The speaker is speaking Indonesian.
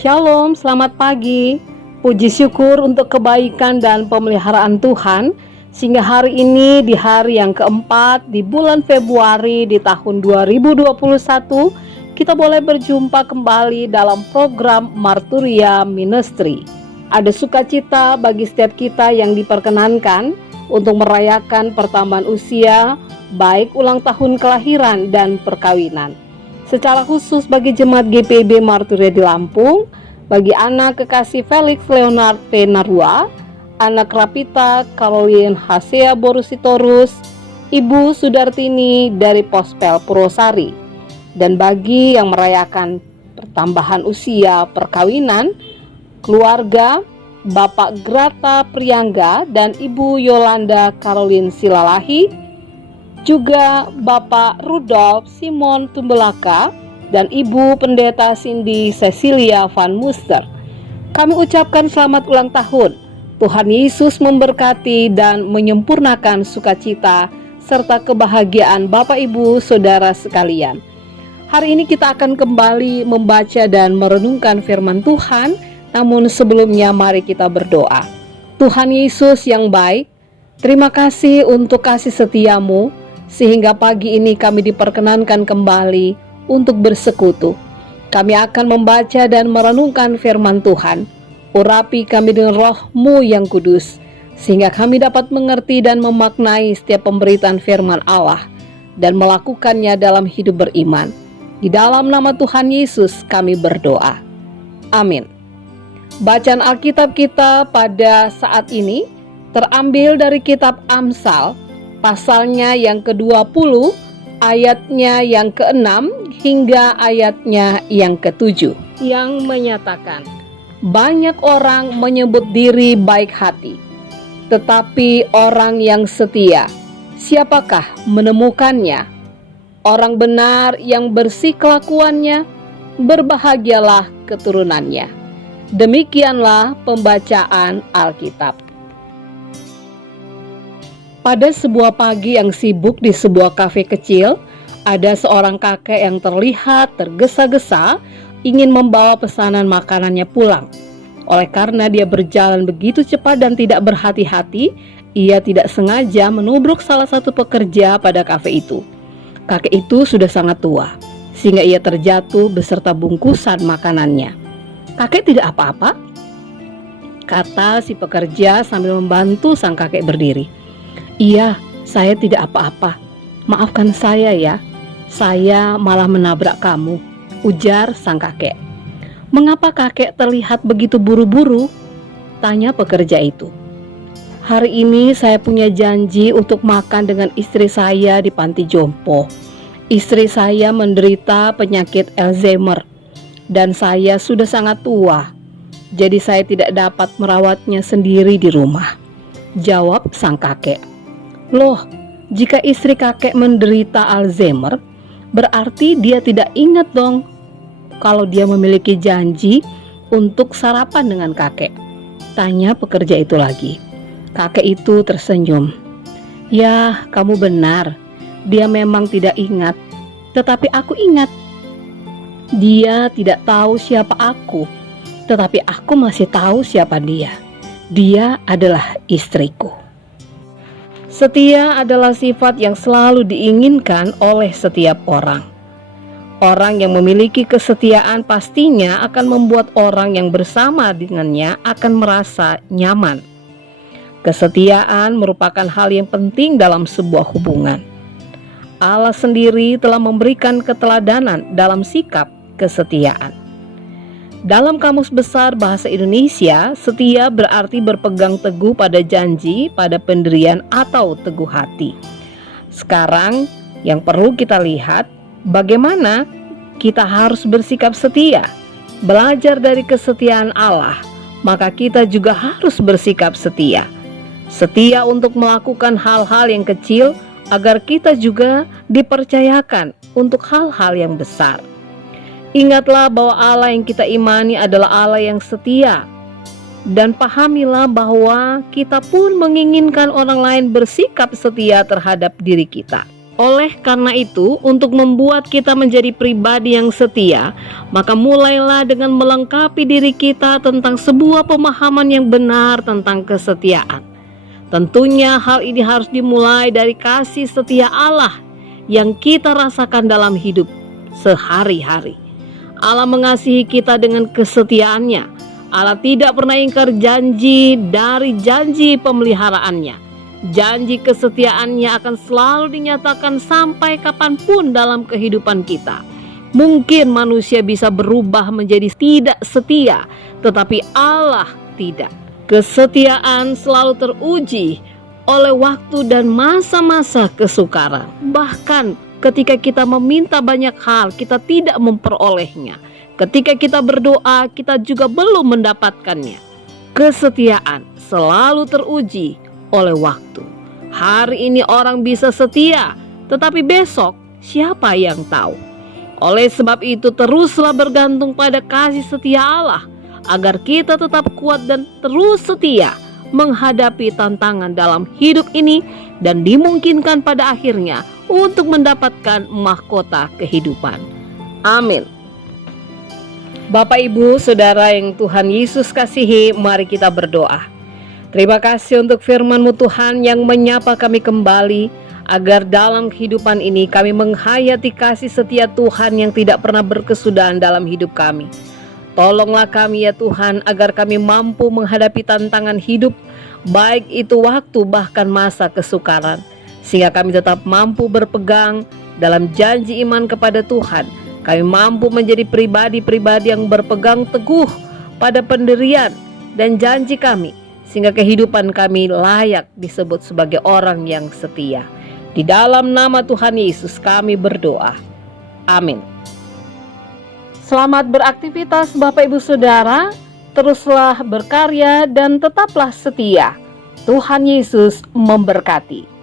Shalom, selamat pagi. Puji syukur untuk kebaikan dan pemeliharaan Tuhan, sehingga hari ini di hari yang keempat di bulan Februari di tahun 2021, kita boleh berjumpa kembali dalam program Marturia Ministry. Ada sukacita bagi setiap kita yang diperkenankan untuk merayakan pertambahan usia, baik ulang tahun kelahiran dan perkawinan. Secara khusus bagi jemaat GPIB Marturia di Lampung, bagi anak kekasih Felix Leonard P. Narua, anak Rapita Caroline Hasea Borusitorus, Ibu Sudartini dari Pospel Purwosari, dan bagi yang merayakan pertambahan usia perkawinan, keluarga Bapak Grata Priangga dan Ibu Yolanda Caroline Silalahi, juga Bapak Rudolf Simon Tumbelaka dan Ibu Pendeta Cindy Cecilia Van Muster. Kami ucapkan selamat ulang tahun. Tuhan Yesus memberkati dan menyempurnakan sukacita serta kebahagiaan Bapak Ibu Saudara sekalian. Hari ini kita akan kembali membaca dan merenungkan firman Tuhan. Namun sebelumnya mari kita berdoa. Tuhan Yesus yang baik, terima kasih untuk kasih setiamu, sehingga pagi ini kami diperkenankan kembali untuk bersekutu. Kami akan membaca dan merenungkan firman Tuhan. Urapi kami dengan roh-Mu yang kudus, sehingga kami dapat mengerti dan memaknai setiap pemberitaan firman Allah dan melakukannya dalam hidup beriman. Di dalam nama Tuhan Yesus kami berdoa. Amin. Bacaan Alkitab kita pada saat ini terambil dari kitab Amsal, pasalnya yang ke-20, ayatnya yang ke-6 hingga ayatnya yang ke-7, yang menyatakan, banyak orang menyebut diri baik hati, tetapi orang yang setia, siapakah menemukannya? Orang benar yang bersih kelakuannya, berbahagialah keturunannya. Demikianlah pembacaan Alkitab. Pada sebuah pagi yang sibuk di sebuah kafe kecil, ada seorang kakek yang terlihat tergesa-gesa ingin membawa pesanan makanannya pulang. Oleh karena dia berjalan begitu cepat dan tidak berhati-hati, ia tidak sengaja menubruk salah satu pekerja pada kafe itu. Kakek itu sudah sangat tua, sehingga ia terjatuh beserta bungkusan makanannya. "Kakek tidak apa-apa?" kata si pekerja sambil membantu sang kakek berdiri. "Iya, saya tidak apa-apa. Maafkan saya ya, saya malah menabrak kamu," ujar sang kakek. "Mengapa kakek terlihat begitu buru-buru?" tanya pekerja itu. "Hari ini saya punya janji untuk makan dengan istri saya di panti jompo. Istri saya menderita penyakit Alzheimer dan saya sudah sangat tua, jadi saya tidak dapat merawatnya sendiri di rumah," jawab sang kakek. "Loh, jika istri kakek menderita Alzheimer, berarti dia tidak ingat dong kalau dia memiliki janji untuk sarapan dengan kakek," tanya pekerja itu lagi. Kakek itu tersenyum. "Ya, kamu benar. Dia memang tidak ingat, tetapi aku ingat. Dia tidak tahu siapa aku, tetapi aku masih tahu siapa dia. Dia adalah istriku." Setia adalah sifat yang selalu diinginkan oleh setiap orang. Orang yang memiliki kesetiaan pastinya akan membuat orang yang bersama dengannya akan merasa nyaman. Kesetiaan merupakan hal yang penting dalam sebuah hubungan. Allah sendiri telah memberikan keteladanan dalam sikap kesetiaan. Dalam Kamus Besar Bahasa Indonesia, setia berarti berpegang teguh pada janji, pada pendirian atau teguh hati. Sekarang yang perlu kita lihat, bagaimana kita harus bersikap setia. Belajar dari kesetiaan Allah, maka kita juga harus bersikap setia. Setia untuk melakukan hal-hal yang kecil agar kita juga dipercayakan untuk hal-hal yang besar. Ingatlah bahwa Allah yang kita imani adalah Allah yang setia. Dan pahamilah bahwa kita pun menginginkan orang lain bersikap setia terhadap diri kita. Oleh karena itu, untuk membuat kita menjadi pribadi yang setia, maka mulailah dengan melengkapi diri kita tentang sebuah pemahaman yang benar tentang kesetiaan. Tentunya hal ini harus dimulai dari kasih setia Allah yang kita rasakan dalam hidup sehari-hari. Allah mengasihi kita dengan kesetiaannya. Allah tidak pernah ingkar janji dari janji pemeliharaannya. Janji kesetiaannya akan selalu dinyatakan sampai kapanpun dalam kehidupan kita. Mungkin manusia bisa berubah menjadi tidak setia, tetapi Allah tidak. Kesetiaan selalu teruji oleh waktu dan masa-masa kesukaran. Bahkan ketika kita meminta banyak hal, kita tidak memperolehnya. Ketika kita berdoa, kita juga belum mendapatkannya. Kesetiaan selalu teruji oleh waktu. Hari ini orang bisa setia, tetapi besok siapa yang tahu? Oleh sebab itu, teruslah bergantung pada kasih setia Allah, agar kita tetap kuat dan terus setia menghadapi tantangan dalam hidup ini, dan dimungkinkan pada akhirnya untuk mendapatkan mahkota kehidupan. Amin. Bapak, Ibu, Saudara yang Tuhan Yesus kasihi, mari kita berdoa. Terima kasih untuk firman-Mu Tuhan yang menyapa kami kembali, agar dalam kehidupan ini kami menghayati kasih setia Tuhan yang tidak pernah berkesudahan dalam hidup kami. Tolonglah kami ya Tuhan, agar kami mampu menghadapi tantangan hidup, baik itu waktu bahkan masa kesukaran, sehingga kami tetap mampu berpegang dalam janji iman kepada Tuhan. Kami mampu menjadi pribadi-pribadi yang berpegang teguh pada pendirian dan janji kami, sehingga kehidupan kami layak disebut sebagai orang yang setia. Di dalam nama Tuhan Yesus kami berdoa. Amin. Selamat beraktivitas Bapak Ibu Saudara. Teruslah berkarya dan tetaplah setia. Tuhan Yesus memberkati.